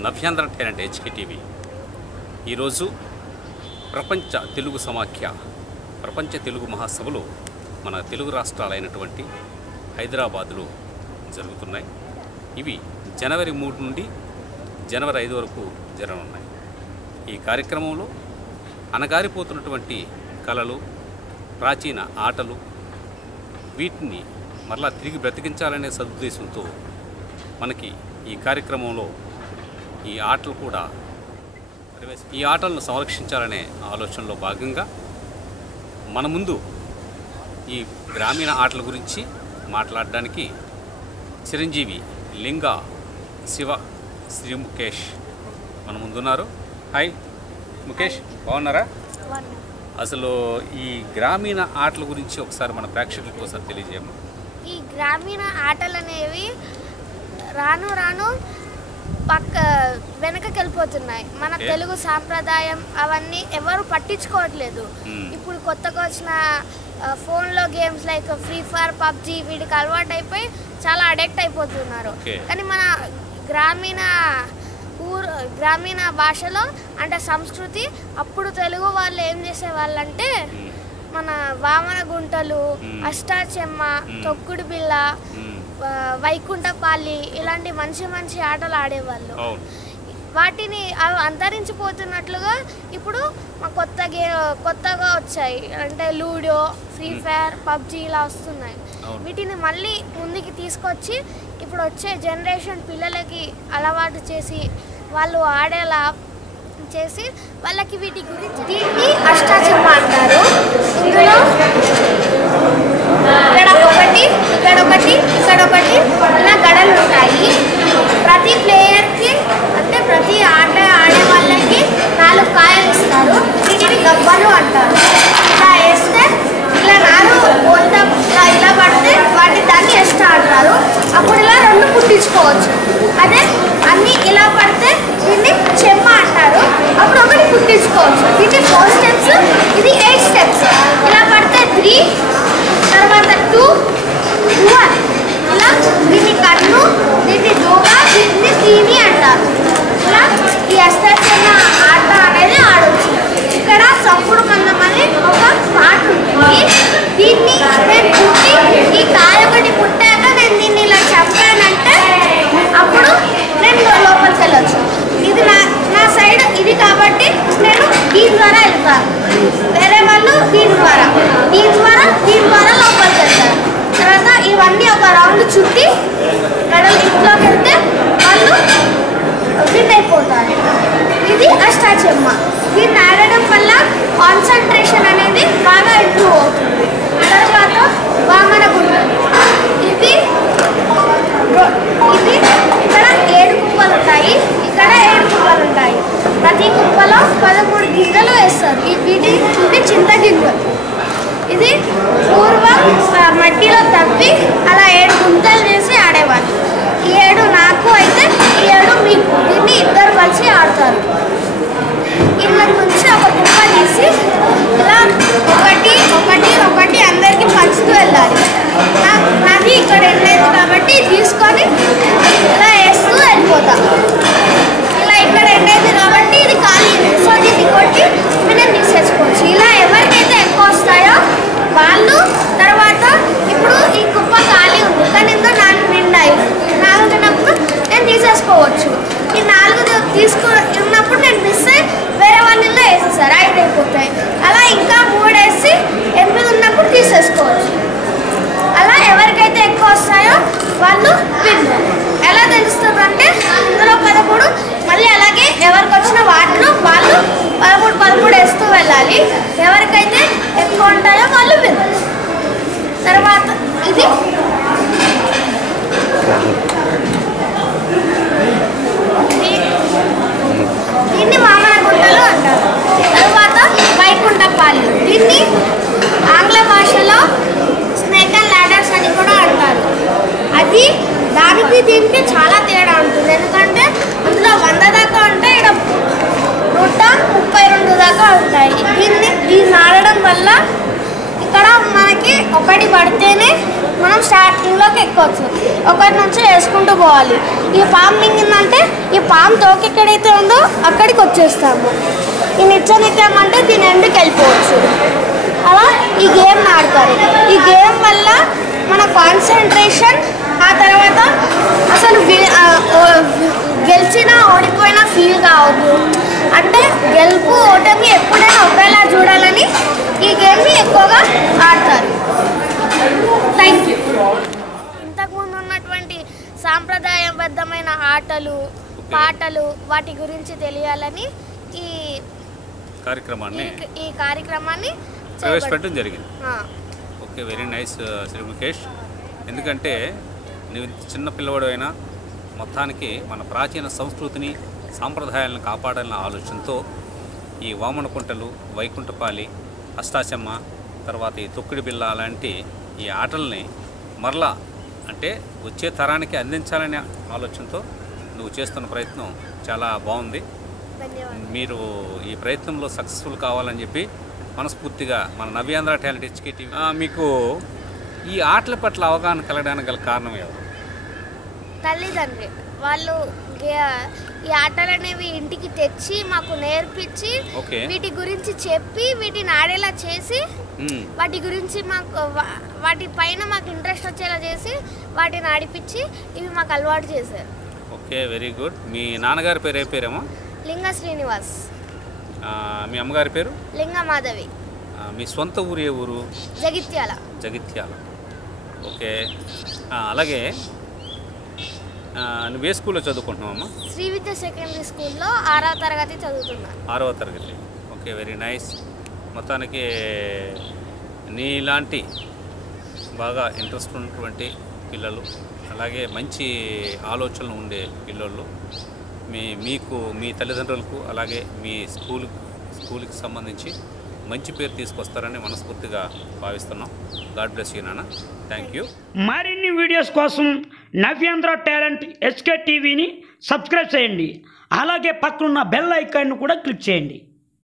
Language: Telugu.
నవ్యాంధ్ర టాలెంట్ HKTV ఈరోజు ప్రపంచ తెలుగు సమాఖ్య ప్రపంచ తెలుగు మహాసభలు మన తెలుగు రాష్ట్రాలైనటువంటి హైదరాబాదులో జరుగుతున్నాయి. ఇవి జనవరి 3 నుండి జనవరి 5 వరకు జరగనున్నాయి. ఈ కార్యక్రమంలో అణగారిపోతున్నటువంటి కళలు, ప్రాచీన ఆటలు, వీటిని మరలా తిరిగి బ్రతికించాలనే సదుద్దేశంతో మనకి ఈ కార్యక్రమంలో ఈ ఆటలు కూడా ఈ ఆటలను సంరక్షించాలనే ఆలోచనలో భాగంగా మన ముందు ఈ గ్రామీణ ఆటల గురించి మాట్లాడడానికి చిరంజీవి లింగా శివ శ్రీ ముఖేష్ మన ముందున్నారు. హాయ్ ముఖేష్, బాగున్నారా? అసలు ఈ గ్రామీణ ఆటల గురించి ఒకసారి మన ప్రేక్షకుల కోసం తెలియజేయము. ఈ గ్రామీణ ఆటలు అనేవి రాను రాను వెనకకి వెళ్ళిపోతున్నాయి. మన తెలుగు సాంప్రదాయం అవన్నీ ఎవరు పట్టించుకోవట్లేదు. ఇప్పుడు కొత్తగా వచ్చిన ఫోన్లో games like free fire, PUBG వీటికి అలవాటు అయిపోయి చాలా అడిక్ట్ అయిపోతున్నారు. కానీ మన గ్రామీణ భాషలో అంటే సంస్కృతి, అప్పుడు తెలుగు వాళ్ళు ఏం చేసేవాళ్ళంటే మన వామన గుంటలు, అష్టాచెమ్మ, తొక్కుడు బిళ్ళ, వైకుంఠపాలి ఇలాంటి మంచి మంచి ఆటలు ఆడేవాళ్ళు. వాటిని అవి అంతరించిపోతున్నట్లుగా ఇప్పుడు కొత్తగా వచ్చాయి. అంటే లూడో, ఫ్రీ ఫైర్, పబ్జీ ఇలా వస్తున్నాయి. వీటిని మళ్ళీ ముందుకి తీసుకొచ్చి ఇప్పుడు వచ్చే జనరేషన్ పిల్లలకి అలవాటు చేసి వాళ్ళు ఆడేలా చేసి వాళ్ళకి వీటి గురించి దీన్ని అష్టాచెమ్మ అంటారు. ఇందులో ఇక్కడ ఒకటి ఇలా గడలు ఉంటాయి. ప్రతి ప్లేయర్కి అంటే ప్రతి ఆట ఆడే వాళ్ళకి 4 కాయలు ఇస్తారు. వీటిని గబ్బలు అంటారు. ఇలా వేస్తే ఇలా 4 బోల్తా ఇలా పడితే దాన్ని ఎస్టా అంటారు. అప్పుడు ఇలా 2 పుట్టించుకోవచ్చు. అదే అన్నీ ఇలా పడితే దీన్ని చెమ్మ అంటారు. అప్పుడు ఒకటి పుట్టించుకోవచ్చు. దీన్ని 4 స్టెప్స్, ఇది 8 స్టెప్స్. ఇలా పడితే 3, తర్వాత 2, 1 ఇలా. దీన్ని కన్ను, దీన్ని దోగా, దీన్ని తీని అంటారు. ఇలా ఈ అష్టాచెమ్మ ఆట అనేది ఆడవచ్చు. ఇక్కడ సప్పుడు కొంతమంది ఒక పాట ఉంటుంది. దీన్ని నేను పుట్టి ఈ కాయ ఒకటి పుట్టాక నేను దీన్ని ఇలా చెప్పానంటే అప్పుడు నేను లోపలికి వెళ్ళొచ్చు. ఇది నా సైడ్ ఇది కాబట్టి నేను దీని ద్వారా వెళ్తాను. వేరే వాళ్ళు దీని ద్వారా లోపలికి వెళ్తారు. తర్వాత ఇవన్నీ ఒక రౌండ్ చుట్టి గడలు ఇంట్లోకి వెళ్తే వాళ్ళు విన్ అయిపోతారు. ఇది అష్టాచెమ్మ. దీన్ని ఆడడం వల్ల కాన్సన్ట్రేషన్ అనేది బాగా ఇంప్రూవ్ అవుతుంది. తర్వాత వామన గుంటలు. ఇది ఇక్కడ 7 కుప్పలు ఉంటాయి. ఇక్కడ 7 కుప్పలు ఉంటాయి. ప్రతి కుప్పలో 13 గింజలు వేస్తారు. ఇది చింత గింజలు. ఇది పూర్వం మట్టిలో తవ్వి అలా 7 గుంతలు చేసి ఆడేవాళ్ళు. ఈ 7 నాకు అయితే ఈ 7 మీకు. దీన్ని ఇద్దరు కలిసి ఆడతారు. ఇళ్ళ నుంచి ఒక కుప్ప తీసి ఇలా ఒకటి అందరికీ పంచుతూ వెళ్ళాలి. నాది ఇక్కడ వెళ్ళలేదు కాబట్టి తీసుకొని ఇలా వేస్తూ వెళ్ళిపోతా. ఇలా ఇక్కడ ఎండైంది కాబట్టి ఇది ఖాళీ, సో దీన్ని కొట్టి నేను తీసేసుకోవచ్చు. ఇలా ఎవరికైతే ఎక్కువ వస్తాయో వాళ్ళు తర్వాత ఇప్పుడు ఈ కుప్ప ఖాళీ ఉంది కానీ ఇందులో 4 నిండాయి. 4 ఉన్నప్పుడు నేను తీసేసుకోవచ్చు. ఈ 4 ఉన్నప్పుడు నేను మిస్ అయ్యి వేరే వాళ్ళు ఇలా వేసేసారు, 5 అయిపోతాయి. అలా ఇంకా 3 వేసి 8 ఉన్నప్పుడు తీసేసుకోవచ్చు. అలా ఎవరికైతే ఎక్కువ వస్తాయో వాళ్ళు విన్. ఎలా తెలుస్తుందంటే ఇందులో 13 మళ్ళీ అలాగే ఎవరికి వచ్చిన వాటిలో వాళ్ళు 13 వేస్తూ వెళ్ళాలి. ఎవరికైతే ఎక్కువ ఉంటాయో వాళ్ళు విన్. తర్వాత ఇది దీన్ని వామన గుంటలు అంటారు. తర్వాత వైకుంఠపాలి. దీన్ని ఆంగ్ల భాషలో స్నేక్ అండ్ ల్యాడర్స్ అని కూడా అంటారు. అది దానికి దీనికి చాలా తేడా ఉంటుంది. ఎందుకంటే అందులో 100 దాకా ఉంటాయి, ఇక్కడ 132 దాకా ఉంటాయి. దీన్ని ఆడడం వల్ల ఇక్కడ మనకి ఒకటి పడితేనే మనం స్టార్టింగ్లోకి ఎక్కొచ్చు. ఒకటి నుంచి వేసుకుంటూ పోవాలి. ఈ పాము మింగిందంటే ఈ పాము మన తోక ఎక్కడైతే ఉందో అక్కడికి వచ్చేస్తాము. ఈ నిత్యం అంటే దీని ఎండుకి వెళ్ళిపోవచ్చు. అలా ఈ గేమ్ ఆడతారు. ఈ గేమ్ వల్ల మన కాన్సన్ట్రేషన్, ఆ తర్వాత అసలు గెలిచినా ఓడిపోయినా ఫీల్ కావద్దు. అంటే గెలుపు ఓటమి ఎప్పుడైనా ఒకేలా చూడాలని ఈ గేమ్ని ఎక్కువగా ఆడతారు. Thank you. ఇంతకుముందు ఉన్నటువంటి సాంప్రదాయబద్ధమైన ఆటలు, పాటలు వాటి గురించి తెలియాలని ఈ కార్యక్రమాన్ని ప్రవేశపెట్టడం జరిగింది. Okay, very nice Shri Mukesh. ఎందుకంటే నువ్వు చిన్న పిల్లవాడు అయినా మొత్తానికి మన ప్రాచీన సంస్కృతిని, సాంప్రదాయాలను కాపాడాలన్న ఆలోచనతో ఈ వామనకుంటలు, వైకుంఠపాలి, అష్టాచమ్మ, తర్వాత ఈ తొక్కుడు బిళ్ళ లాంటి ఈ ఆటల్ని మరలా అంటే వచ్చే తరానికి అందించాలనే ఆలోచనతో నువ్వు చేస్తున్న ప్రయత్నం చాలా బాగుంది. మీరు ఈ ప్రయత్నంలో సక్సెస్ఫుల్ కావాలని చెప్పి మనస్ఫూర్తిగా మన నవ్యాంధ్ర టాలెంట్ హెచ్కే టీవీ. మీకు ఈ ఆటల పట్ల అవగాహన కలగడానికి గల కారణం ఎవరు? తల్లిదండ్రి. వాళ్ళు ఈ ఆటలు అనేవి ఇంటికి తెచ్చి మాకు నేర్పించి, వీటి గురించి చెప్పి, వీటిని ఆడేలా చేసి, వాటి గురించి వాటి పైన మాకు ఇంట్రెస్ట్ వచ్చేలా చేసి వాటిని ఆడిపించి ఇవి మాకు అలవాటు చేశారు. Okay, very good. మీ నాన్నగారి పేరు ఏ పేరేమో? లింగ శ్రీనివాస్. మీ అమ్మగారి పేరు? లింగ మాధవి. మీ సొంత ఊరు ఏ ఊరు? జగిత్యాల. జగిత్యాల. ఓకే, అలాగే నువ్వు ఏ స్కూల్లో చదువుకుంటున్నావమ్మా? శ్రీ విద్య సెకండరీ స్కూల్లో 6వ తరగతి చదువుతున్నాను. 6వ తరగతి. Okay, very nice. మొత్తానికి నీలాంటి బాగా ఇంట్రెస్ట్ ఉన్నటువంటి పిల్లలు, అలాగే మంచి ఆలోచనలు ఉండే పిల్లలు మీకు, మీ తల్లిదండ్రులకు, అలాగే మీ స్కూల్కి సంబంధించి మంచి పేరు తీసుకొస్తారని మనస్ఫూర్తిగా భావిస్తున్నాం. గాడ్ బ్లెస్ యూ నాన్న. Thank you. మరిన్ని వీడియోస్ కోసం నవ్యాంధ్ర టాలెంట్ హెచ్కే టీవీని సబ్స్క్రైబ్ చేయండి. అలాగే పక్కనున్న బెల్ ఐకాన్ను కూడా క్లిక్ చేయండి.